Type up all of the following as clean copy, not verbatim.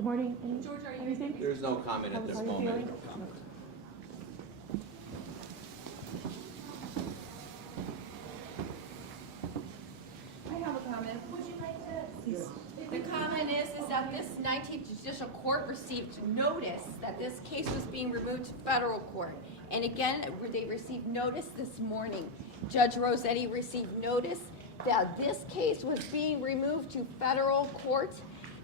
Good morning. George, are you Anything? There's no comment at this How are you moment. feeling? I have a comment. Would you like to? The comment is that this 19th Judicial Court received notice that this case was being removed to federal court. And again, they received notice this morning. Judge Rossetti received notice that this case was being removed to federal court.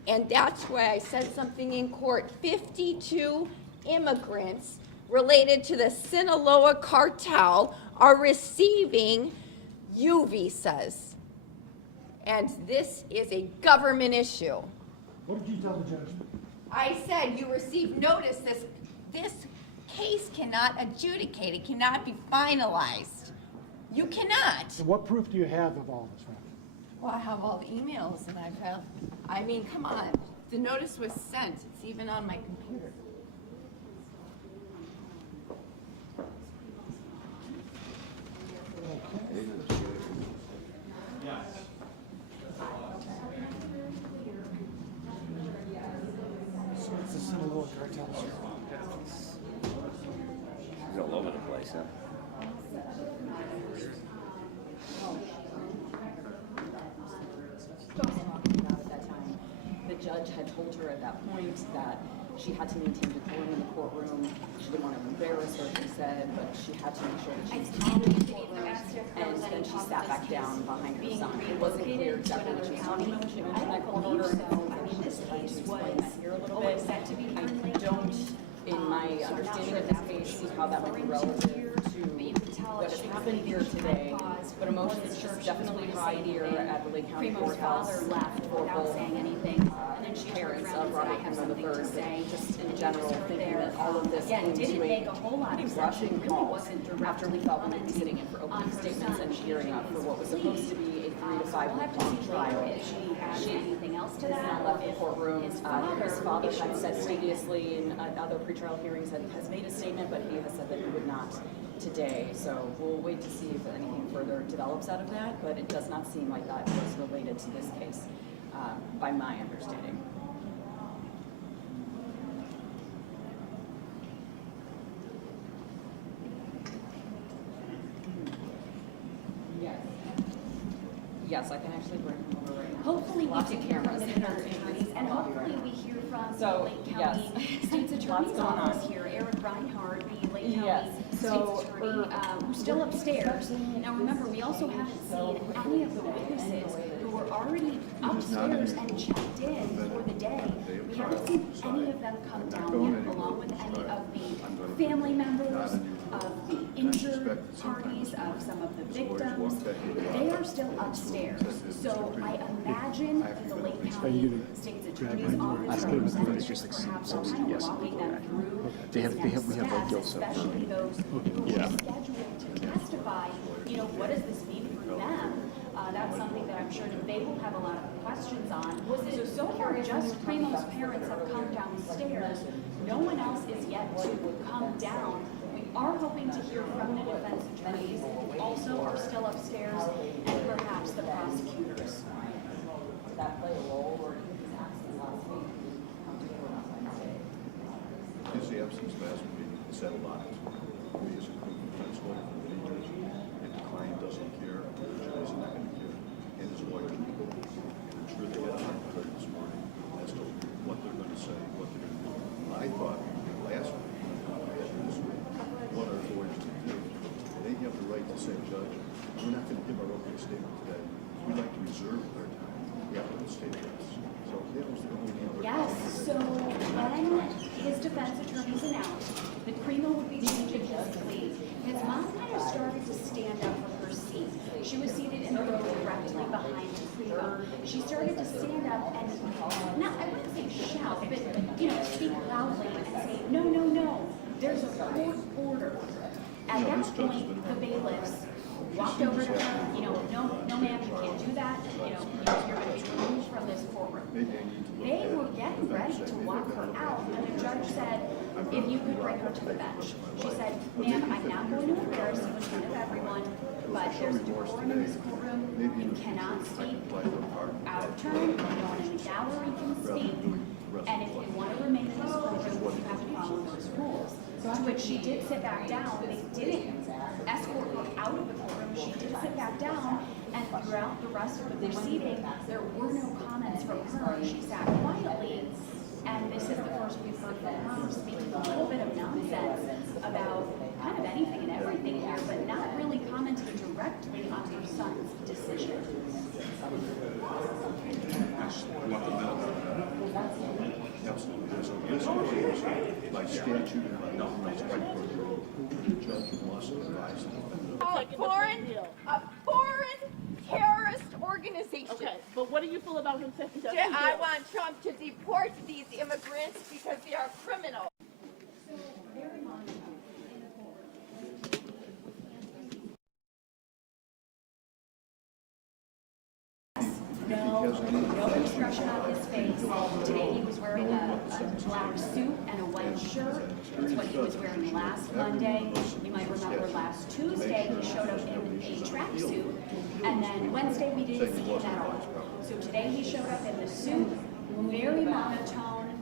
And that's why I said something in court. 52 immigrants related to the Sinaloa cartel are receiving U visas. And this is a government issue. What did you tell the judge? I said you received notice this case cannot adjudicate. It cannot be finalized. You cannot. And what proof do you have of all this, Ryan? Well, I have all the emails and I've had, I mean, come on. The notice was sent. It's even on my computer. So it's the Sinaloa cartel. He's all over the place, huh? The judge had told her at that point that she had to maintain decorum in the courtroom. She didn't want to embarrass her, she said, but she had to make sure that she was calm in the courtroom. And then she sat back down behind her son. It wasn't clear exactly what she was talking about when she mentioned that court order. I mean, this case explain that here a little bit. I don't, in my understanding of this case, see how that would be relative to what has happened here today. But emotions is definitely high here at the Lake County Courthouse for both parents of Robert Henry III, but just in general, thinking that all of this came to a pretty rushing call after we thought we would be sitting in for opening statements and gearing up for what was supposed to be a 3 to 5 week long trial. She has now left the courtroom. His father had said previously in other pretrial hearings that he has made a statement, but he has said that he would not today. So we'll wait to see if anything further develops out of that, but it does not seem like that was related to this case, by my understanding. Yes, I can actually bring him over right now. Hopefully we Lots can of hear from cameras. the attorneys, and hopefully we hear from So, the Lake County State's Attorney's going on. Office here, Eric Reinhardt, the Lake County Yes. So, State's Attorney, who's still upstairs. Now remember, we also haven't seen any of the witnesses who were already upstairs and checked in for the day. We haven't seen any of them come down yet, along with any of the family members, of the injured parties, of some of the victims. They are still upstairs. So I imagine that the Lake County State's Attorney's Office representatives perhaps are kind of walking them through these next steps, especially those who are scheduled to testify. You know, what does this mean for them? That's something that I'm sure that they will have a lot of questions on. So far, just Crimo's parents have come downstairs. No one else is yet to come down. We are hoping to hear from the defense attorneys, who also are still upstairs, and perhaps the prosecutors. Did that play a role, or his absence last week? Come together on Wednesday. His absence last week said a lot. We as a defense lawyer for many years, if the client doesn't care, the judge is not going to care, and his lawyer. And I'm sure they had a heard this morning as to what they're going to say, what they're going to do. I thought last week, this week, what our lawyers can do. They have the right to say, Judge, we're not going to give our opening statement today. We'd like to reserve our time after the statement. So that was the only other. Yes, so when his defense attorneys announced that Crimo would be changing his plea, his mom kind of started to stand up from her seat. She was seated in the row directly behind Crimo. She started to stand up and, not, I wouldn't say shout, but, you know, speak loudly and say, no, no, no, there's a court order. At that point, the bailiffs walked over to her, you know, no ma'am, you can't do that, you know, you're going to be removed from this courtroom. They were getting ready to walk her out, and the judge said, if you could bring her to the bench. She said, ma'am, I'm not going to embarrass you in front of everyone, but there's a decorum in this courtroom. You cannot speak out of turn. No one in the gallery can speak. And if you want to remain in this courtroom, you have to follow those rules. To which she did sit back down. They didn't escort her out of the courtroom. She did sit back down, and throughout the rest of the proceeding, there were no comments from her. She sat quietly, and this is the first we've heard from her speaking a little bit of nonsense about kind of anything and everything here, but not really commenting directly on her son's decision. Absolutely. So this is by statute, by nothing else, right for the judge must advise the defendant. A foreign terrorist organization. Okay, but what do you feel about him saying he doesn't I do? want Trump to deport these immigrants because they are criminals. No expression on his face. Today he was wearing a black suit and a white shirt. It's what he was wearing last Monday. You might remember last Tuesday he showed up in a tracksuit, and then Wednesday we didn't see him at all. So today he showed up in the suit, very monotone,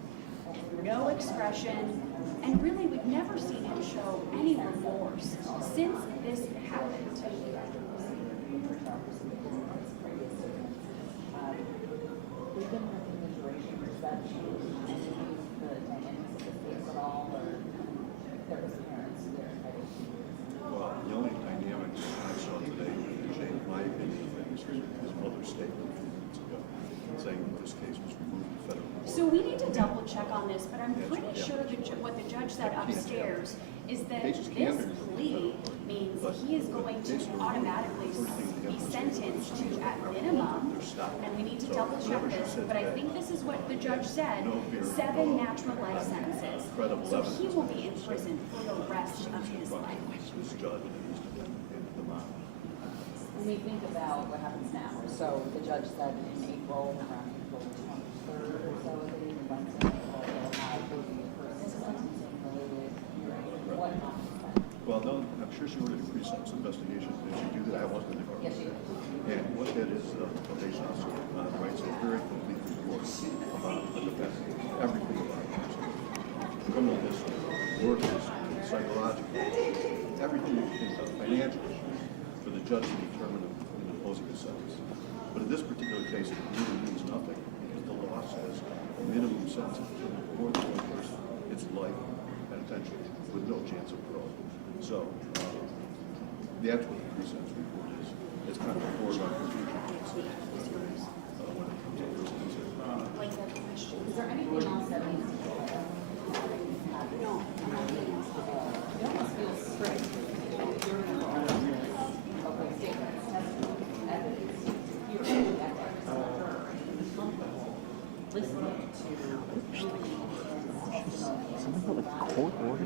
no expression, and really we've never seen him show any remorse since this happened. We've been having the duration, does that change any of the dynamics of the case at all, or there was parents there? Well, the only dynamic I saw today, in my opinion, is his mother's statement a few minutes ago, saying that this case was removed from federal court. So we need to double check on this, but I'm pretty sure what the judge said upstairs is that this plea means he is going to automatically be sentenced to at minimum, and we need to double check this, but I think this is what the judge said, 7 natural life sentences. So he will be in prison for the rest of his life. This judge and his defendant, the mom. When we think about what happens now, so the judge said in April, around April 23rd or so, I believe, Wednesday, they'll have review for sentencing related hearing. What happens then? Well, no, I'm sure she ordered a pre-sentence investigation. Did she do that? I wasn't in the courtroom. Yes, she did. And what that is, the probation officer writes a very complete report about the defendant, everything about him. Criminal history, work history, psychological, everything you can think of, financially, for the judge to determine in imposing a sentence. But in this particular case, it really means nothing because the law says a minimum sentence for the one person, it's life penitentiary with no chance of parole. So that's what the pre-sentence report is. It's kind of a foregone conclusion when it comes to this. Is there anything else that needs to go? No. It almost feels strange. Okay, statements, testimony, evidence, hearing, listening to Something about like court order?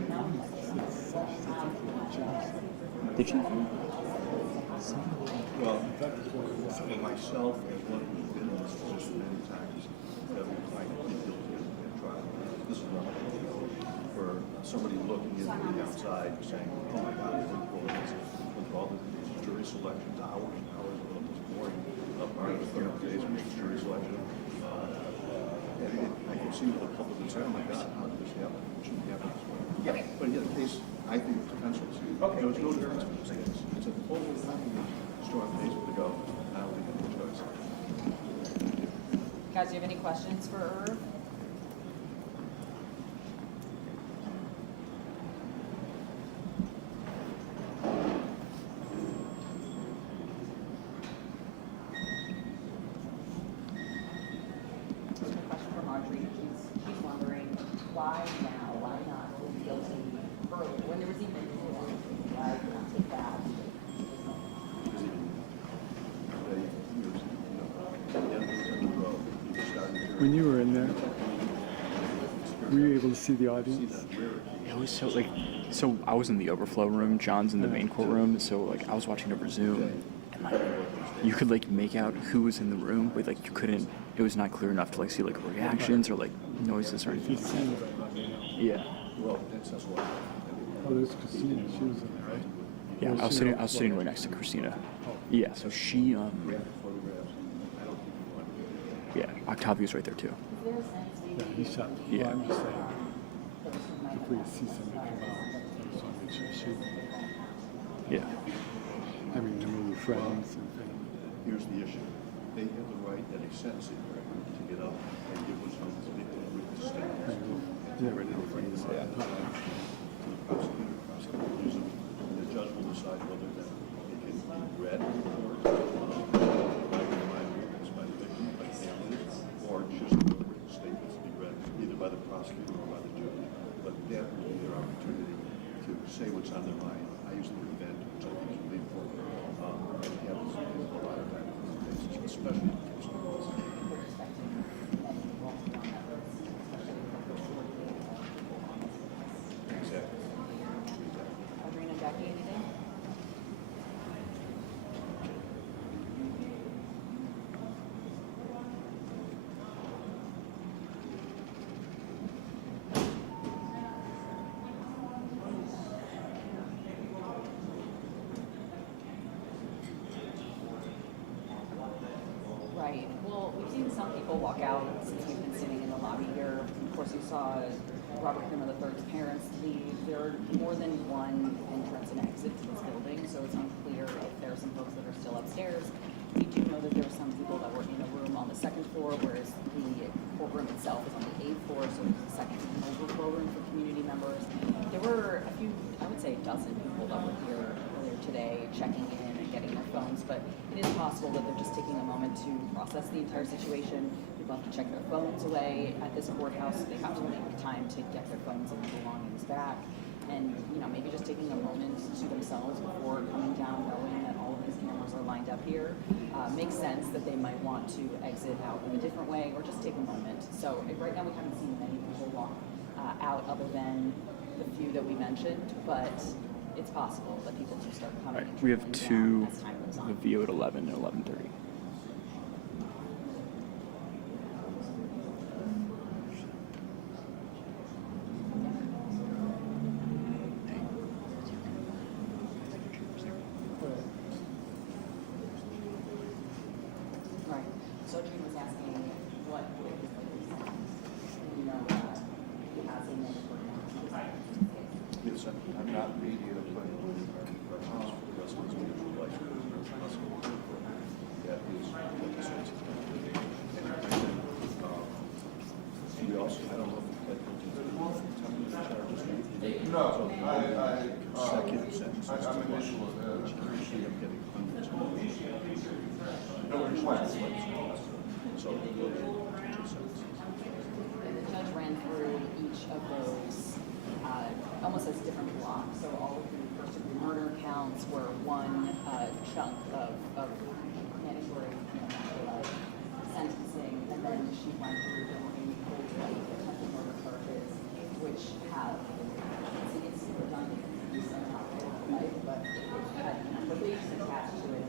Did you? Well, for myself, as one who's been in this position many times, having a client plead guilty at trial, this is one of them. For somebody looking in from the outside and saying, oh my God, I think with all the jury selection, hours and hours of this morning, up on the third days, making jury selection. I can see with the public and say, oh my God, how did this happen? It shouldn't happen this way. Yeah. But yeah, the case, I think it's defenseless. Okay. There was no difference in this case. It's a overwhelmingly strong case to go. I don't think I have a choice. Guys, do you have any questions for Irv? Question from Audrey. She's wondering why now? Why not plead guilty early when there was even more? Why not take that? When you were in there, were you able to see the audience? It was so like, so I was in the overflow room, John's in the main courtroom, so like I was watching over Zoom, and like you could like make out who was in the room, but like you couldn't. It was not clear enough to like see like reactions or like noises or anything. Yeah. Well, that's why. Oh, there's Christina. She was in there, right? Yeah, Was I was she sitting. on- I was sitting right next to Christina. Yeah, so she We have the photographs. I don't think we want to. Yeah, Octavio's right there too. Yeah, he shot. Yeah. Well, I'm just saying, if we see somebody come out, I just want to make sure she, Yeah. I mean, him with friends and family. Here's the issue. They have the right at a sentencing hearing to get up and give themselves a witness statement. Yeah, Right now, bring this up to the prosecutor. Prosecutor use them, and the judge will decide whether that it can be read in court, by witness, by the victim, by families, or just written statements to be read either by the prosecutor or by the judge. But that will be their opportunity to say what's on their mind. I use the word vent, which I think is legal, and have a lot of time in these cases, especially in cases like this. Exactly. Adrena, Jackie, anything? Right. Well, we've seen some people walk out since we've been sitting in the lobby here. Of course, you saw Robert Crimo III's parents leave. There are more than one entrance and exit to this building, so it's unclear if there are some folks that are still upstairs. We do know that there are some people that were in a room on the second floor, whereas the courtroom itself is on the 8th floor, so it's the second overflow room for community members. There were a few, I would say a dozen people that were here earlier today checking in and getting their phones, but it is possible that they're just taking a moment to process the entire situation. People have to check their phones away at this courthouse. They have to make time to get their phones and belongings back. And, you know, maybe just taking a moment to themselves before coming down, knowing that all of these cameras are lined up here. Makes sense that they might want to exit out in a different way or just take a moment. So right now we haven't seen many people walk out other than the few that we mentioned, but it's possible that people do start coming. Right. and We have trickling down two, as time goes the on. VO at 11 and 11:30. Right. So Dream was asking what would his latest sentence, you know, he has a mandatory minimum. Yes, I'm not media, but questions for the rest of his individual life. That is what the sense is. We also, I don't know if that comes into the temporary charges. No, Consecutive sentences. I'm initial, Which usually I'm getting hundreds of those. So those are two sentences. And the judge ran through each of those almost as different blocks. So all of the first degree murder counts were one chunk of mandatory sentencing, and then she went through the remaining attempted murder charges, which have it's redundant, right? But it had provisions attached to it.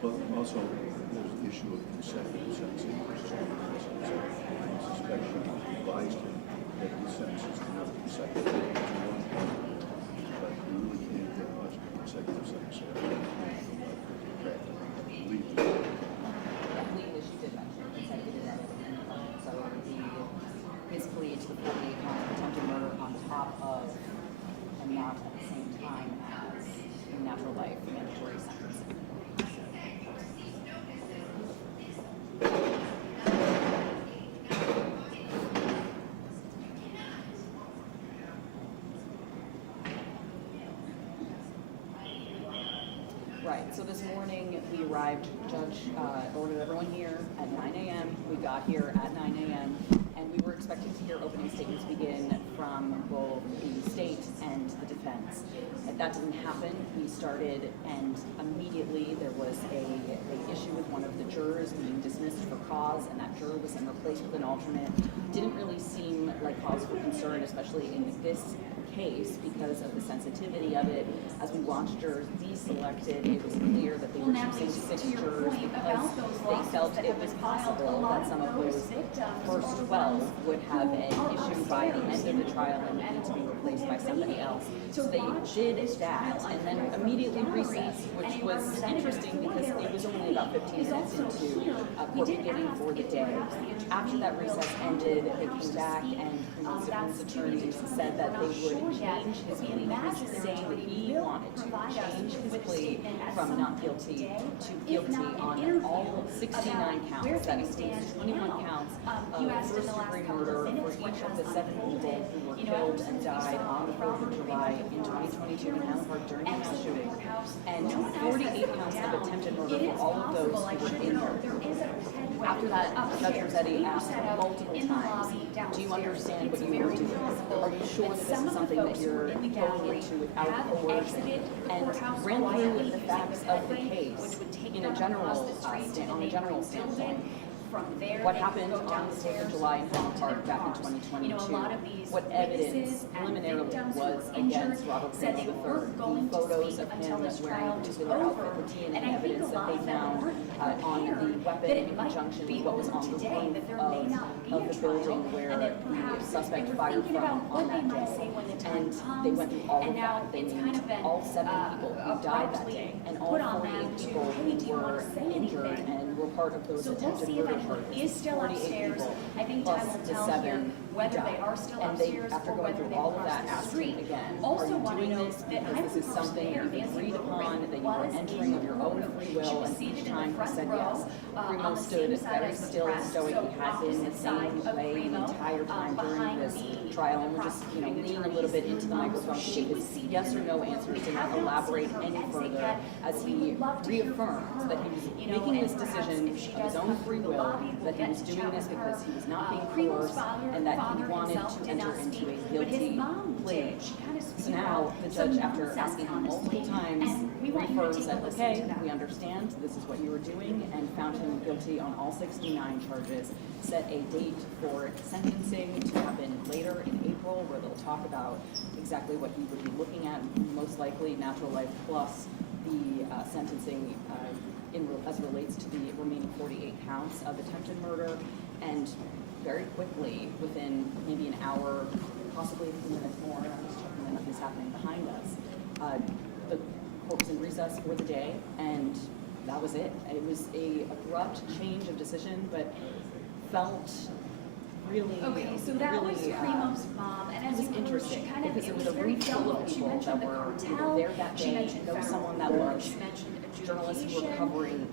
But also, there's the issue of consecutive sentencing versus concurrent sentencing. I suspect she advised him that the sentences were not consecutive to one point, but you really can't get much of a consecutive sentence. Correct. I believe that. I believe that she did mention consecutive sentencing. So it would be his plea to the 48 counts of attempted murder on top of, and not at the same time as, natural life mandatory sentencing. Right, so this morning we arrived, Judge ordered everyone here at 9 a.m. We got here at 9 a.m. and we were expecting to hear opening statements begin from both the state and the defense. If that didn't happen, we started and immediately there was a issue with one of the jurors being dismissed for cause, and that juror was then replaced with an alternate. Didn't really seem like cause for concern, especially in this case because of the sensitivity of it. As we watched jurors be selected, it was clear that they were choosing 6 jurors because they felt it was possible that some of those first 12 would have an issue by the end of the trial and need to be replaced by somebody else. So they did that and then immediately recessed, which was interesting because it was only about 15 minutes into court beginning for the day. After that recess ended, they came back and Crimo's attorneys said that they would change his plea. He was saying that he wanted to change his plea from not guilty to guilty on all 69 counts. That includes 21 counts of first-degree murder for each of the 7 people who were killed and died on the 4th of July in 2022 in Highland Park during the mass shooting, and 48 counts of attempted murder for all of those who were injured. After that, Judge Rossetti asked multiple times, do you understand what you were doing? Are you sure that this is something that you're going into without coercion? And ran through the facts of the case in a general, on a general standpoint. What happened on the 4th of July in Highland Park back in 2022? What evidence preliminarily was against Robert Crimo III? The photos of him wearing a particular outfit, the DNA evidence that they found on the weapon in conjunction with what was on the roof of the building where the suspect fired from on that day. And they went through all of that. They named all 7 people who died that day, and all 48 people who were injured and were part of those attempted murder is still upstairs. I think plus time will the tell 7 here whether they are still and they, upstairs after or going whether through they all of crossed that, the asked street. him again, Also are you wanting doing to this note that because this is something that you've agreed upon, that you were entering of your own free will, and each time he said yes. Crimo stood very still and stoic. He had been the same way the entire time during this trial, and we're just, leaning a little bit into the microphone to give his yes or no answers and not elaborate any further as he reaffirmed that he was making this decision of his own free will, that he was doing this because he was not being coerced, and that he wanted to enter into a guilty plea. So now the judge, after asking him multiple times, reaffirms that, okay, we understand, this is what you were doing, and found him guilty on all 69 charges, set a date for sentencing to happen later in April, where they'll talk about exactly what he would be looking at, most likely natural life plus the sentencing as relates to the remaining 48 counts of attempted murder. And very quickly, within maybe an hour, possibly a few minutes more, I'm just checking that nothing's happening behind us, the court was in recess for the day, and that was it. It was a abrupt change of decision, but felt really, Okay, so that was Crimo's mom, and as it you was heard, interesting she kind of, because it was a very room full of She people that mentioned the were cartel, there that she day, mentioned know federal someone that court, was. she mentioned Journalists who were adjudication, covering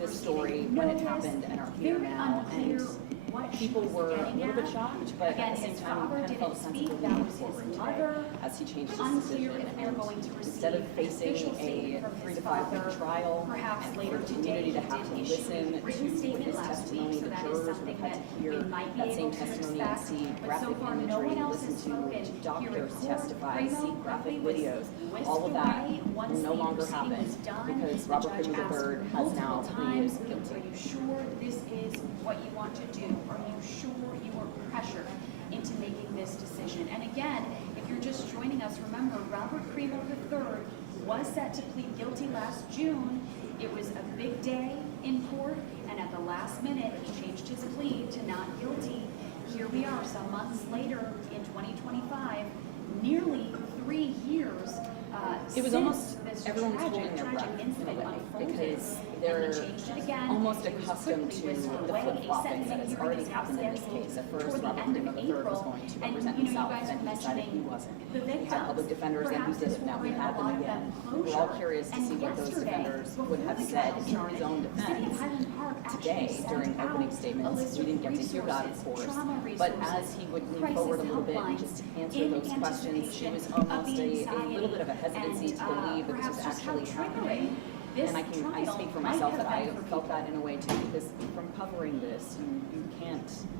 this story when it happened and are here very now, and unclear what she people was were a getting little bit at. shocked, but Again, at the same his time, you father kind of felt a didn't sense speak, of that relief was forward his today mother. as he changed his Unclear decision. if they're going to Instead of receive facing official a statement from his 3 to 5 week father, trial, perhaps and later for the today, community to he have to did issue listen a written to statement his last testimony, week, so the that is jurors would something have had that to hear we might be that same able to testimony and expect. see But so graphic far, no imagery, one else listen has to spoken here doctors in court. testify, Crimo see graphic was videos. whisked All of that away once will no the longer proceeding happen was done. because The Robert judge Crimo asked III has now multiple pleaded times, guilty. are you sure this is what you want to do? Are you sure you were pressured into making this decision? And again, if you're just joining us, remember, Robert Crimo III was set to plead guilty last June. It was a big day in court, and at the last minute, he changed his plea to not guilty. Here we are, some months later in 2025, nearly 3 years It was since almost this everyone's tragic holding their breath in a incident way unfolded. because And they're he changed it again. almost It was accustomed to quickly the whisked away. flip-flopping A that has sentencing already hearing is happened in this scheduled case. At toward first, the Robert end of Crimo III was April. going to And, represent you himself, guys then were he decided he mentioning wasn't. the We had victims. public defenders then who Perhaps did this it, now will we bring had a them lot of again. them We're all closure. curious to And see what those yesterday, defenders would have before the said trial in his own started, the city of defense. Highland Park Today, actually during sent opening out a statements, list we of didn't get to hear that, of resources, course. trauma But resources, as he would lean crisis forward a little bit and helplines just answer in those questions, it was anticipation almost of the a little bit of a hesitancy and, to believe that this perhaps was just how actually happening. triggering this And I trial speak for might myself have that I been for felt people. that in a way too, because from covering this,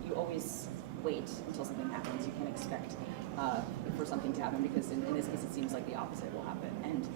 you always wait until something happens. You can't expect for something to happen because in this case it seems like the opposite will happen. And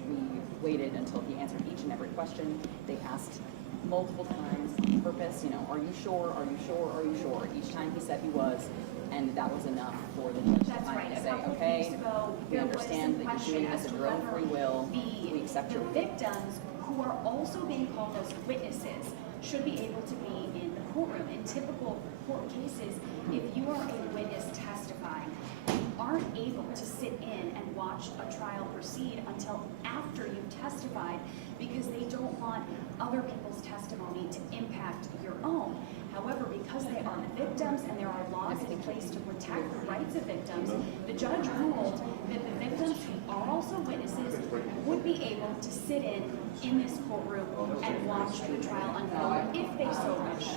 we waited until he answered each and every question. They asked multiple times on purpose, you know, are you sure, are you sure, are you sure? Each time he said he was, and that was enough for the judge to That's right. finally A say, couple of okay, weeks ago, we there was understand some that you're question doing as this to of your own whether free will, we accept your the victims who are also being called as witnesses should be able to be in the courtroom. In typical court cases, if you are a witness testifying, you aren't able to sit in and watch a trial proceed until after you've testified, because they don't want other people's testimony to impact your own. However, because they are victims and there are laws in place to protect the rights of victims, the judge ruled that the victims who are also witnesses would be able to sit in this courtroom and watch the trial unfold if they so wish.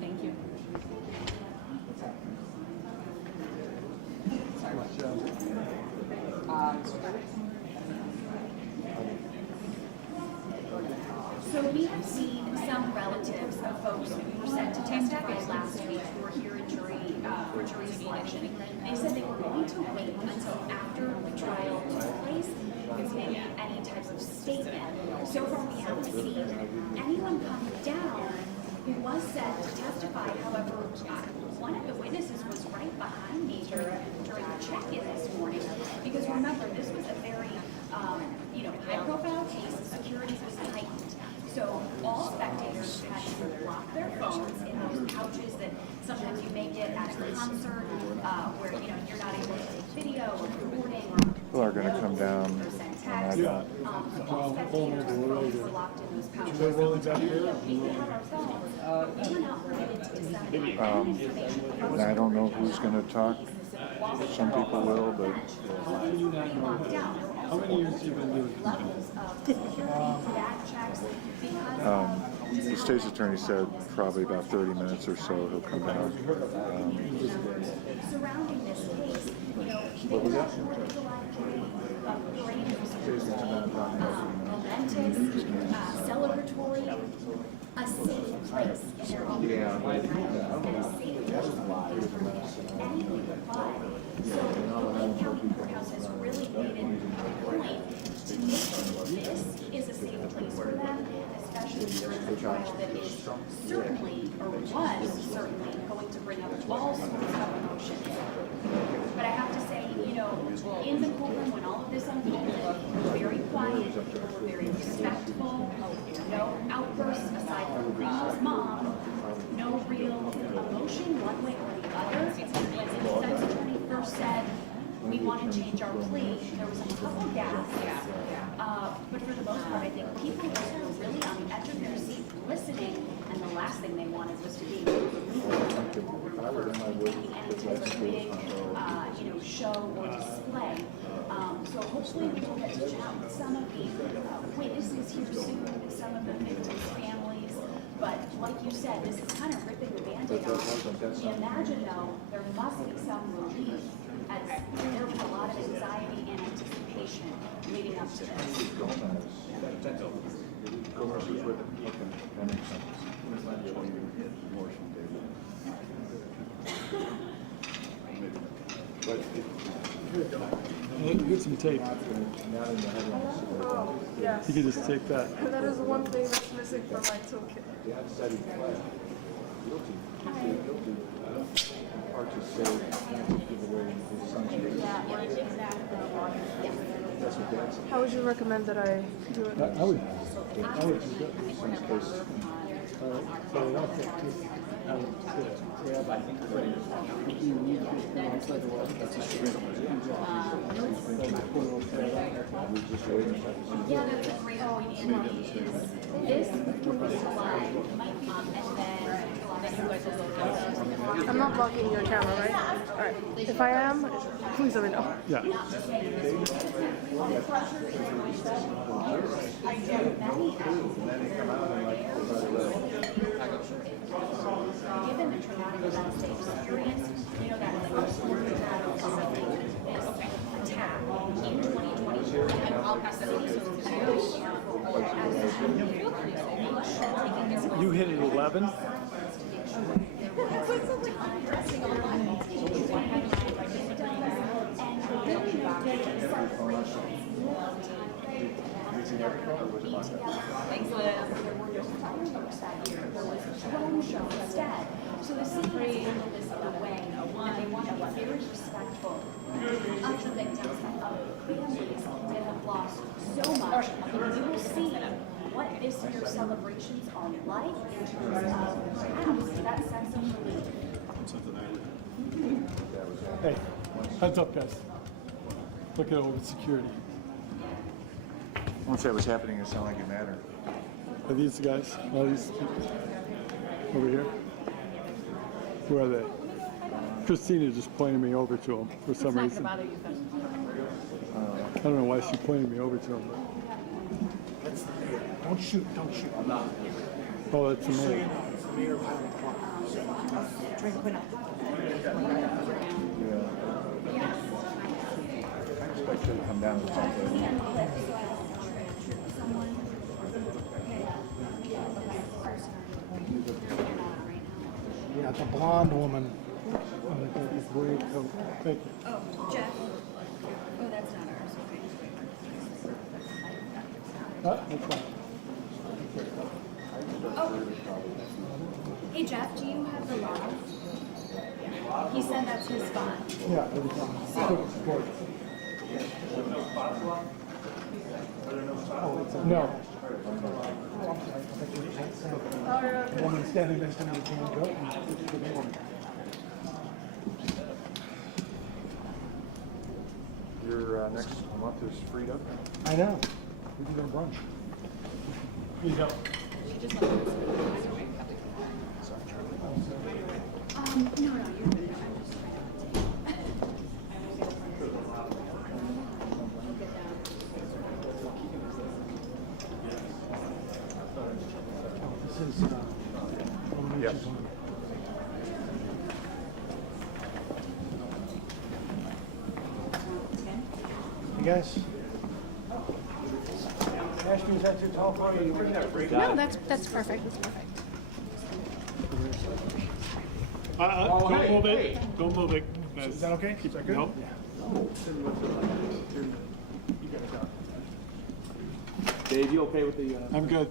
Thank you. So we have seen some relatives of folks who were sent to testify last week who were here in for jury selection. They said they were going to wait until after the trial took place to make any type of statement. So far, we haven't seen anyone come down who was sent to testify. However, one of the witnesses was right behind me during the check-in this morning, because remember, this was a very high-profile case. Security was heightened. So all spectators had to lock their phones in those pouches that sometimes you may get at a concert, where you're not able to take video or recording or People are going to come down send and text. I All spectators' phones were locked in those pouches. We have our phones, but we were not permitted to disseminate any information. I don't know who's going to talk. Some people will, but Pretty locked down. How many years have you been doing? Levels of security, back checks, because the state's attorney said probably about 30 minutes or so he'll come down. surrounding this case, they were not momentous, celebratory, a safe place in their own right, and a safe place for anything but. So the Lake County Courthouse has really made it a point to make sure this is a safe place for them, especially during a trial that is certainly, or was certainly, going to bring up all sorts of emotions. But I have to say, in the courtroom when all of this unfolded, we were very quiet, we were very respectful, no outbursts aside from Crimo's mom, no real emotion one way or the other. When the defense attorney first said, we want to change our plea, there was a couple gasps. But for the most part, I think people were really on the edge of their seat listening, and the last thing they wanted was to be making any type of big, show or display. So hopefully we will get to chat with some of the witnesses here soon, with some of the victims' families. But like you said, this is kind of ripping the Band-Aid off. Imagine though, there must be some relief, as there was a lot of anxiety and anticipation leading up to this. Get some tape. Yes. You can just take that. That is the one thing that's missing from my toolkit. How would you recommend that I do it? I would do that in some case. So I'll take two. I would grab, I think, Yeah, that's a great point. This would be live, and then I'm not blocking your camera, right? Alright. If I am, please let me know. yeah. Given the traumatic events they experienced, that first one this attack in 2024, and I'll be very careful as 11? Instead, so the city has handled this in a way that they want to be very respectful of the victims and of the families that have lost so much. You will see what this year's celebrations are like in terms of that sense of relief. Hey, heads up, guys. Look at over security. Once that was happening, it sounded like it mattered. Are these the guys? All these people? Over here? Who are they? Christina just pointed me over to them for some reason. I don't know why she pointed me over to them. Don't shoot, don't shoot. I'm not. Oh, that's the mayor. Mayor of Highland Park. Trying to put up. I expect her to come down with something. Yeah, the blonde woman. With gray coat. Thank you. Oh, Jeff. Oh, that's not ours. Okay. That's fine. Oh. Hey, Jeff, do you have the log? He said that's his spot. Yeah, every time. No. The woman standing next to me can't go. Your next month is freed up. I know. We can go to brunch. Here you go. No, you're good. This is, Yes. you guys. Ashby, is that too tall for you? No, that's perfect. That's perfect. Don't move it. Don't move it. Is that okay? Is that good? Nope. Dave, you okay with the? I'm good.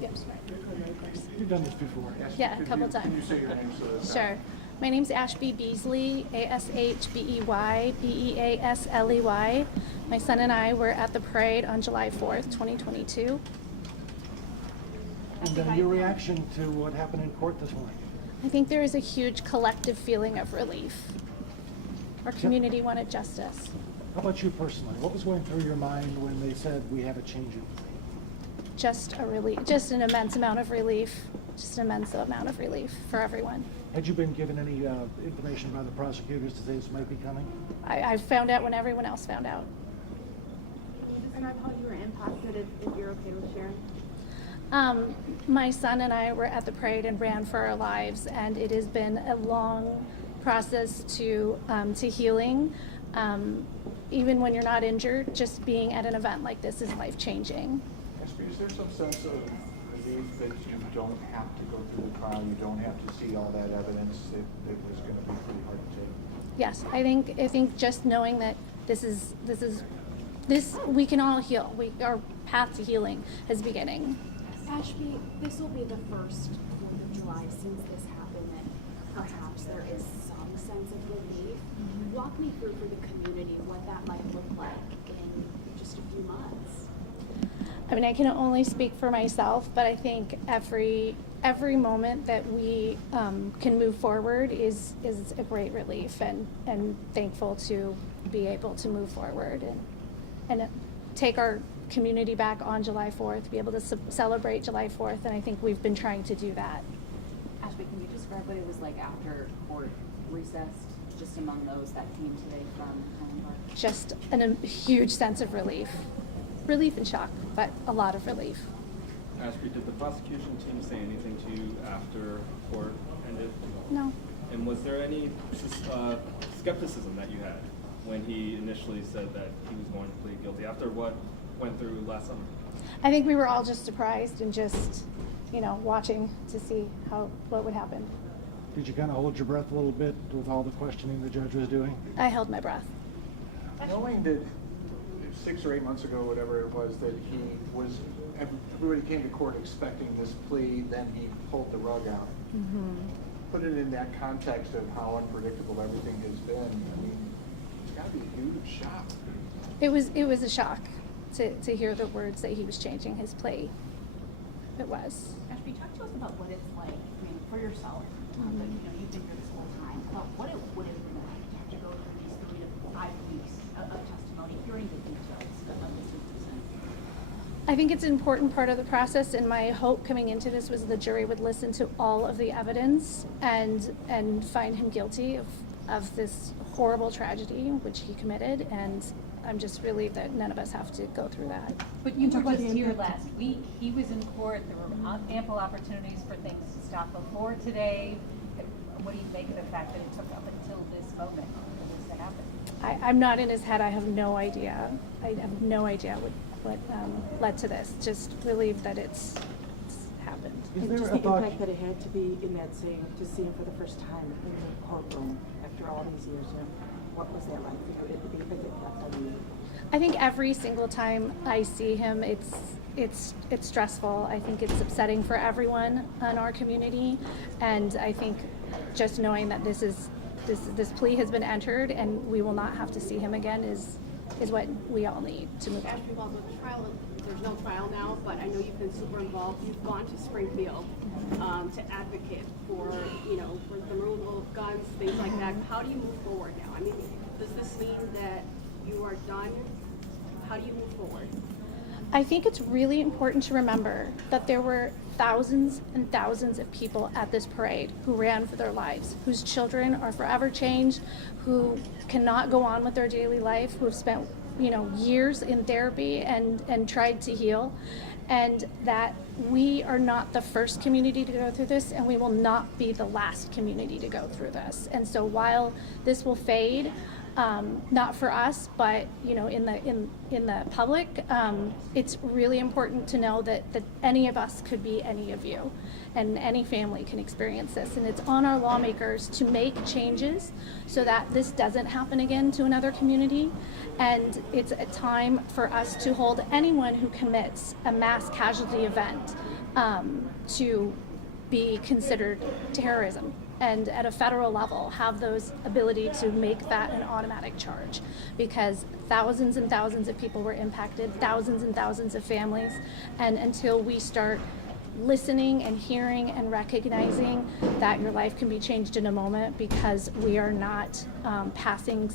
Yep, sorry. You've done this before. Yeah, a couple times. Can you say your name so that's Sure. My name's Ashby Beasley, Ashbey, Beasley. My son and I were at the parade on July 4th, 2022. And your reaction to what happened in court this morning? I think there is a huge collective feeling of relief. Our community wanted justice. How about you personally? What was going through your mind when they said we have a change in plea? Just an immense amount of relief. Just an immense amount of relief for everyone. Had you been given any information by the prosecutors that this might be coming? I found out when everyone else found out. Can you describe how you were impacted, if you're okay with sharing? My son and I were at the parade and ran for our lives, and it has been a long process to healing. Even when you're not injured, just being at an event like this is life-changing. Is there some sense of relief that you don't have to go through the trial, you don't have to see all that evidence, that it was going to be pretty hard to take? Yes, I think just knowing that this we can all heal. Our path to healing is beginning. Ashby, this will be the first 4th of July since this happened that perhaps there is some sense of relief. Walk me through for the community what that might look like in just a few months. I mean, I can only speak for myself, but I think every moment that we can move forward is a great relief, and thankful to be able to move forward and take our community back on July 4th, be able to celebrate July 4th, and I think we've been trying to do that. Ashby, can you describe what it was like after court recessed, just among those that came today from Highland Park? Just a huge sense of relief and shock, but a lot of relief. Ashby, did the prosecution team say anything to you after court ended? No. And was there any skepticism that you had when he initially said that he was going to plead guilty after what went through last summer? I think we were all just surprised and just watching to see what would happen. Did you kind of hold your breath a little bit with all the questioning the judge was doing? I held my breath. Knowing that 6 or 8 months ago, whatever it was, that he was, everybody came to court expecting this plea, then he pulled the rug out. Put it in that context of how unpredictable everything has been. I mean, it's got to be a huge shock. It was a shock to hear the words that he was changing his plea. It was. Ashby, talk to us about what it's like, I mean, for yourself, that, you've been here this whole time, about what it would have been like to have to go through these 3 to 5 weeks of testimony, hearing the details of this incident. I think it's an important part of the process, and my hope coming into this was the jury would listen to all of the evidence and find him guilty of this horrible tragedy which he committed, and I'm just relieved that none of us have to go through that. But you were just here last week. He was in court. There were ample opportunities for things to stop before today. What do you make of the fact that it took up until this moment for this to happen? I'm not in his head. I have no idea. I have no idea what led to this. Just relieved that it's happened. Is And there just a the thought? impact that it had to be in that scene, to see him for the first time in the courtroom after all these years, what was that like for you? The impact on you? I think every single time I see him, it's stressful. I think it's upsetting for everyone in our community, and I think just knowing that this plea has been entered and we will not have to see him again is what we all need to move on. Ashby, well, the trial, there's no trial now, but I know you've been super involved. You've gone to Springfield to advocate for, for the removal of guns, things like that. How do you move forward now? I mean, does this mean that you are done? How do you move forward? I think it's really important to remember that there were thousands and thousands of people at this parade who ran for their lives, whose children are forever changed, who cannot go on with their daily life, who have spent years in therapy and tried to heal, and that we are not the first community to go through this, and we will not be the last community to go through this. And so while this will fade, not for us, but in the public, it's really important to know that any of us could be any of you, and any family can experience this. And it's on our lawmakers to make changes so that this doesn't happen again to another community. And it's a time for us to hold anyone who commits a mass casualty event to be considered terrorism, and at a federal level have those ability to make that an automatic charge, because thousands and thousands of people were impacted, thousands and thousands of families, and until we start listening and hearing and recognizing that your life can be changed in a moment, because we are not passing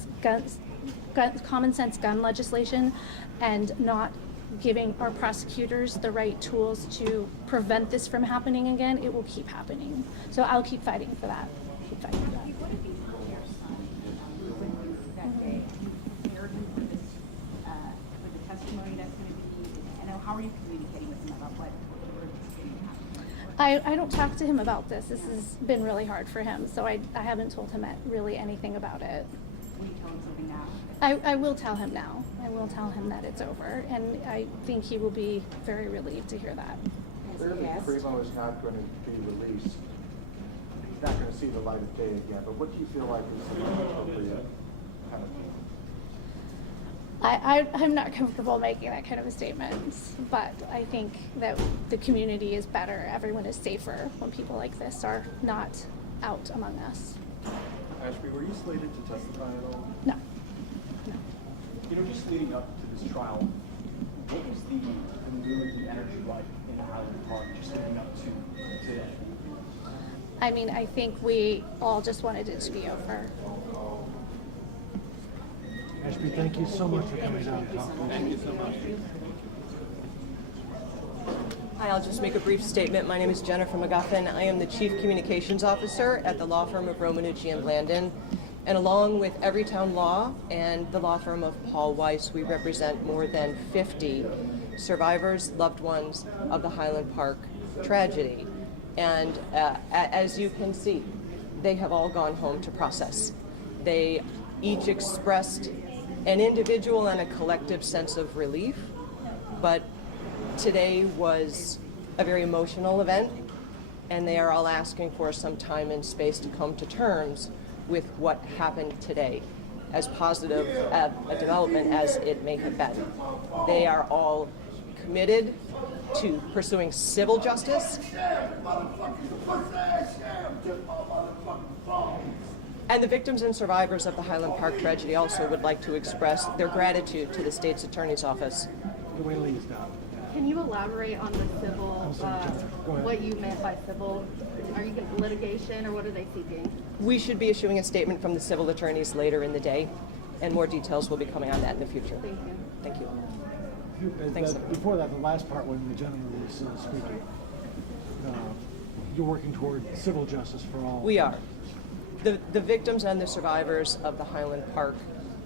common sense gun legislation and not giving our prosecutors the right tools to prevent this from happening again, it will keep happening. So I'll keep fighting for that. Keep fighting for that. What if you told your son that day, you prepared him for this, for the testimony that's going to be, and how are you communicating with him about what you're anticipating happening? I don't talk to him about this. This has been really hard for him, so I haven't told him really anything about it. Will you tell him something now? I will tell him now. I will tell him that it's over, and I think he will be very relieved to hear that. Clearly, Crimo is not going to be released. He's not going to see the light of day again, but what do you feel like is the most appropriate penalty? I'm not comfortable making that kind of a statement, but I think that the community is better. Everyone is safer when people like this are not out among us. Ashby, were you slated to testify at all? No. Just leading up to this trial, what was the mood, the energy like in Highland Park, just leading up to today? I mean, I think we all just wanted it to be over. Ashby, thank you so much for coming down and talking. Thank you so much. Hi, I'll just make a brief statement. My name is Jennifer McGuffin. I am the Chief Communications Officer at the law firm of Romanucci and Blandon. And along with Everytown Law and the law firm of Paul Weiss, we represent more than 50 survivors, loved ones of the Highland Park tragedy. And as you can see, they have all gone home to process. They each expressed an individual and a collective sense of relief, but today was a very emotional event, and they are all asking for some time and space to come to terms with what happened today, as positive a development as it may have been. They are all committed to pursuing civil justice and the victims and survivors of the Highland Park tragedy also would like to express their gratitude to the state's attorney's office. The way Lee's down. Can you elaborate on the civil, Go ahead. what you meant by civil? Are you getting litigation or what are they seeking? We should be issuing a statement from the civil attorneys later in the day, and more details will be coming on that in the future. Thank you. Thank you. Thanks. Before that, the last part when the gentleman was speaking, you're working toward civil justice for all. We are. The victims and the survivors of the Highland Park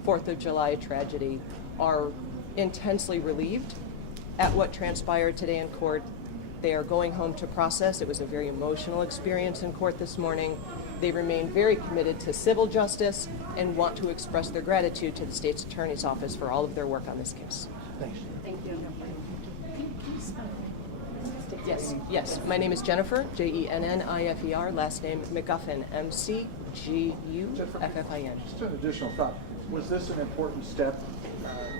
4th of July tragedy are intensely relieved at what transpired today in court. They are going home to process. It was a very emotional experience in court this morning. They remain very committed to civil justice and want to express their gratitude to the state's attorney's office for all of their work on this case. Thanks. Thank you. Yes. My name is Jennifer, Jennifer, last name McGuffin, McGuffin. Just an additional thought. Was this an important step?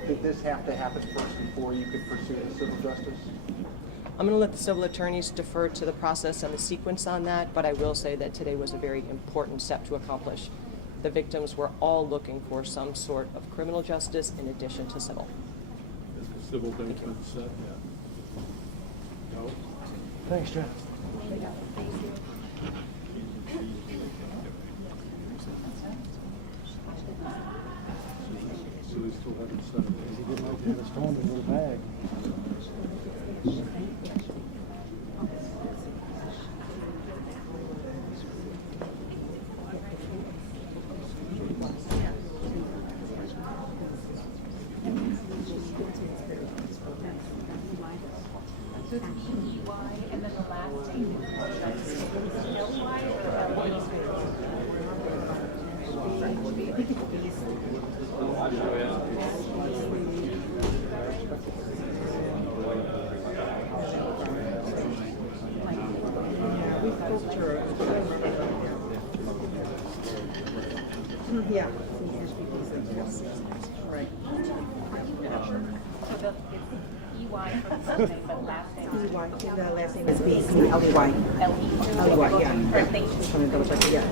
Did this have to happen first before you could pursue the civil justice? I'm going to let the civil attorneys defer to the process and the sequence on that, but I will say that today was a very important step to accomplish. The victims were all looking for some sort of criminal justice in addition to civil. Civil benefit set, yeah. No. Thanks, Jen. So they still haven't set it. He didn't like to have his phone in his little bag. So it's E-Y and then the last name is L-Y or Yeah. Right. So it's E-Y for the first name, but last name is E-Y, the last name is B-C-L-E-Y. L-E. L-E-Y, yeah. All right, thank you. Just want to double check, yeah.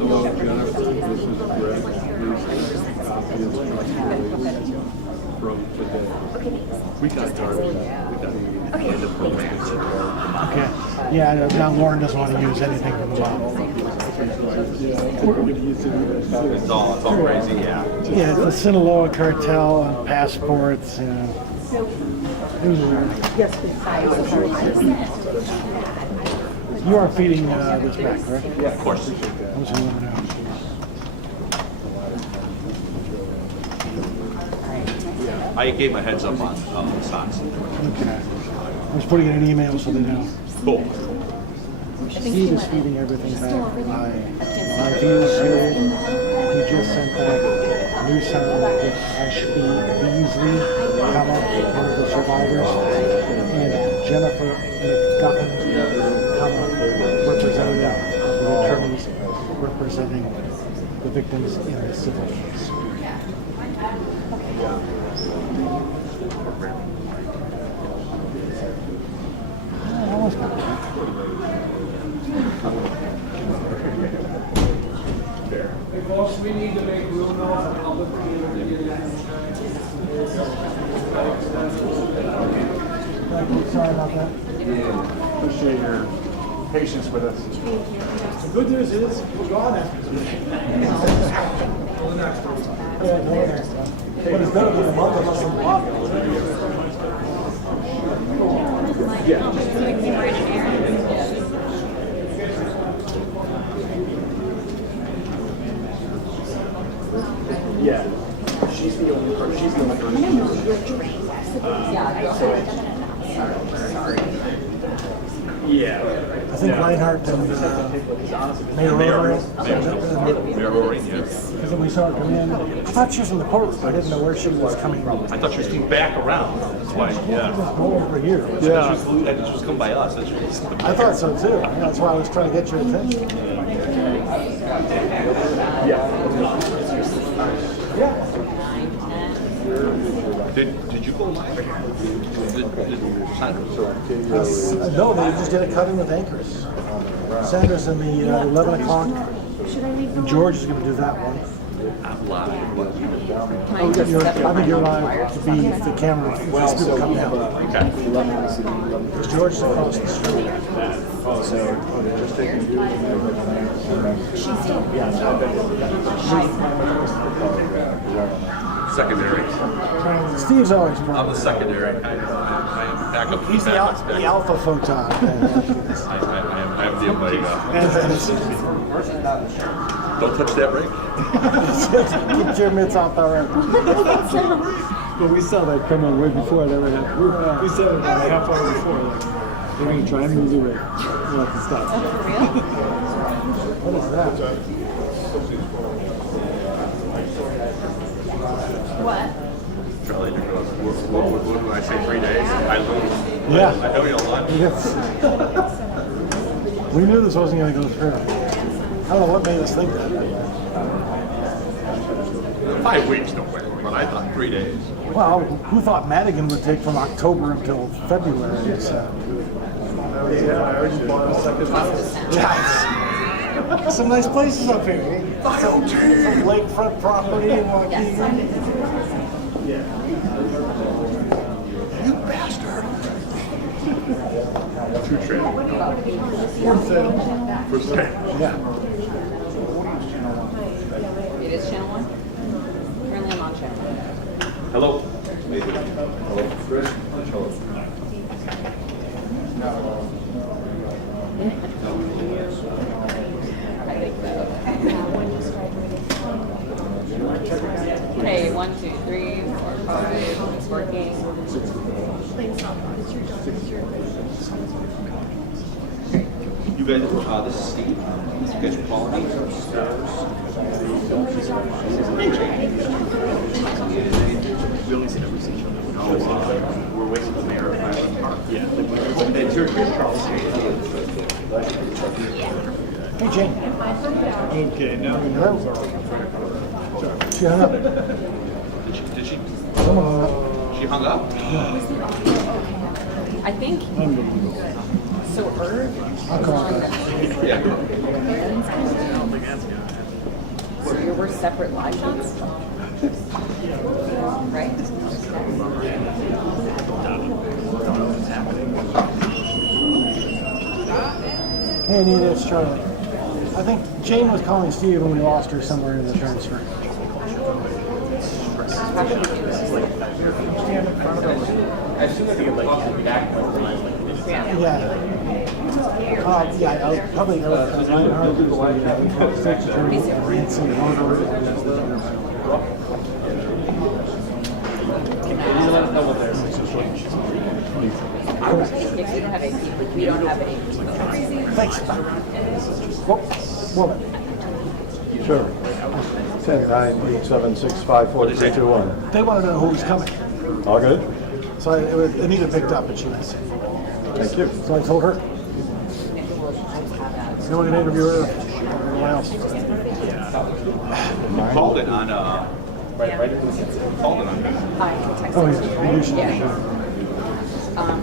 Hello, Jennifer. This is Brett. From today. We got dark. We got the end of the Okay. Yeah, now Lauren doesn't want to use anything from the bottom. It's all crazy, yeah. Yeah, the Sinaloa cartel and passports. It was weird. Yes, please. You are feeding this back, correct? Yeah, of course. I was going to let me know. I gave my heads up on the socks. Okay. I was putting in an email so they know. Cool. Steve is feeding everything back by my views here. He just sent back new sound with Ashby Beasley, one of the survivors, and Jennifer McGuffin, representative of the attorneys representing the victims in the civil case. Hey folks, we need to make room now for public Sorry about that. Appreciate your patience with us. The good news is, we're gone after today. But it's better than a month of us in block. Yeah. She's the only person. Yeah. I think Reinhardt and Mayor Rory. Mayor Rory, yes. Because when we saw her come in, I thought she was in the courtroom. I didn't know where she was coming from. I thought she was coming back around. That's why, yeah. Go over here. Yeah. She was coming by us. That's what I thought so too. That's why I was trying to get your attention. Did you go live? No, they just did a cut in with anchors. Sandra's in the 11 o'clock. And George is going to do that one. I'm live. I think you're live to be the camera. Well, so come down. Okay. Because George is across the street. Secondary. Steve's always I'm the secondary. I am backup. He's the alpha photon. I am the omega. Don't touch that ring. Keep your mitts off the ring. Well, we saw that come on way before it ever happened. We said it about a half hour before. Like, they're going to try and move the ring. We'll have to stop. What is that? What? Charlie, what do I say, 3 days? I lose. Yeah. I know you don't want. Yes. We knew this wasn't going to go through. I don't know what made us think that. 5 weeks to win, but I thought 3 days. Well, who thought Madigan would take from October until February? So. Yeah, I already bought a second house. Yeah. Some nice places up here. Some lakefront property in Waukegan. Yeah. You bastard! True trade. For sale. Yeah. It is channel 1? Currently I'm on channel 1. Hello. Hello, Chris. Hello. Hey, 1, 2, 3, 4, 5. It's working. You guys, this is Steve. You guys are calling me? We only see every station. We're waiting for the mayor of Highland Park. Yeah. It's your Charles. Hey, Jane. Okay, now we Hello. She hung up. Did she? Someone hung up. She hung up? I think. So Irv I'll call her. Yeah. So there were separate live shots? Right? Hey, Anita, it's Charlie. I think Jane was calling Steve when we lost her somewhere in the transfer. Yeah. Yeah, I'll probably Reinhardt is the secretary, Nancy Rotary. Correct. We don't have any. Thanks. Woman. Sure. 10-9-8-7-6-5-4-3-2-1. They want to know who was coming. All good? So Anita picked up and she was. Thank you. So I told her. You want to interview her? Anyone else? You called it on, called it on. Oh, yeah. You should. Yeah.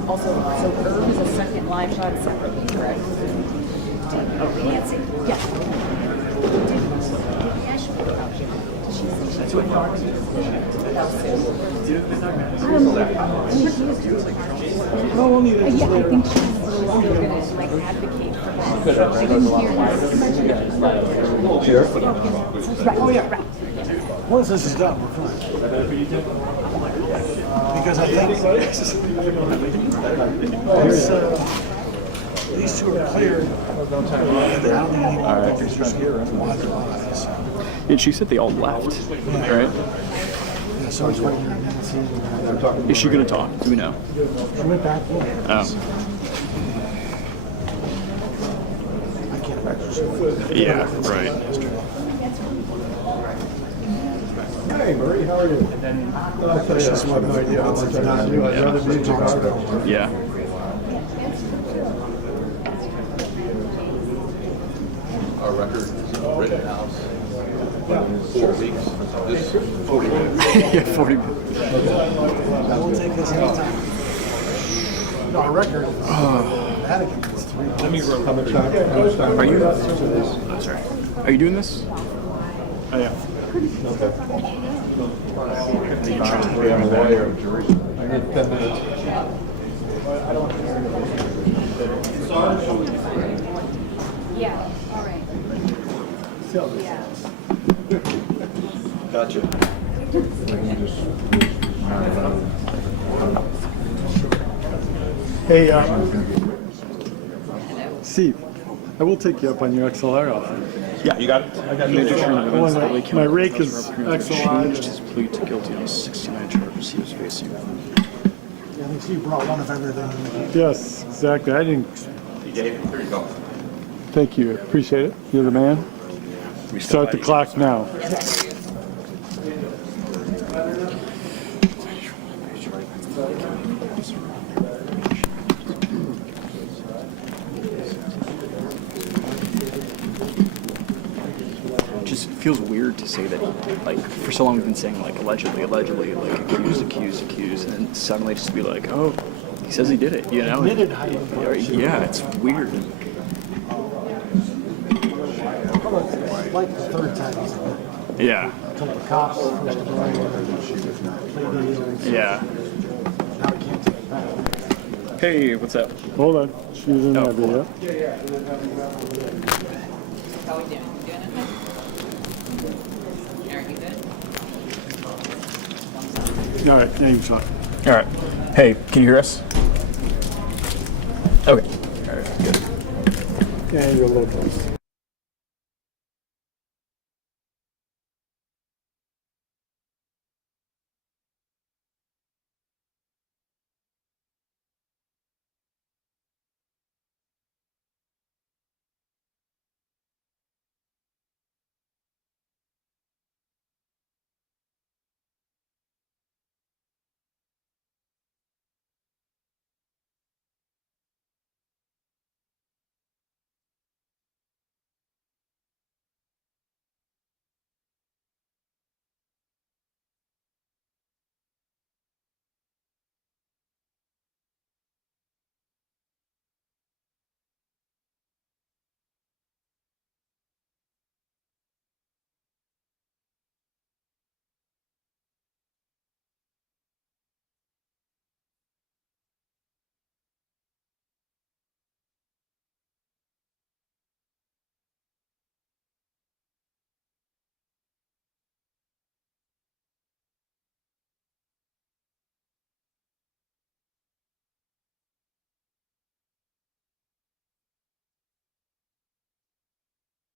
Also, so Irv is a second live shot separately, correct? Nancy. Yeah. That's what No, we'll need it. Yeah, I think she's gonna like advocate for that. I didn't hear her. Here? Right. Oh, yeah. Once this is done, we're fine. Because I think these two are clear. And I don't think any more officers here to watch eyes. And she said they all left, right? Yeah, so it's right here. seeing Is she gonna talk? Do we know? She went back in. Oh. I can't imagine she went. Yeah, right. Hey, Marie, how are you? I just have no idea how much I knew. I'd rather be in Chicago. Yeah. Our record, written house, 4 weeks. This 40 minutes. Yeah, 40 minutes. I will take this anytime. No, our record is Vatican is 3 months. Let me roll. How much time? Are you? Oh, sorry. Are you doing this? Oh, yeah. Okay. I'm a lawyer. I need 10 minutes. Yeah, all right. Yeah. Gotcha. Hey, Steve, I will take you up on your XLR offer. Yeah, you got it. I got it. My rake is XLR. Changed his plea to guilty on 69 charges he was facing. Yeah, I think you brought one of everything. Yes, exactly. I didn't. Here you go. Thank you. Appreciate it. You're the man. Start the clock now. Just feels weird to say that, like, for so long we've been saying, like, allegedly, like, accused, and then suddenly just be like, oh, he says he did it, you know? Admitted Highland Park. Yeah, it's weird. Like the third time he's admitted. Yeah. Told the cops, first of all, plea deals. Yeah. Now he can't take it back. Hey, what's up? Hold on. She's in that video. How we doing? Doing okay? Eric, you good? All right, now you talk. All right. Hey, can you hear us? Okay. All right, good. And you're a little close.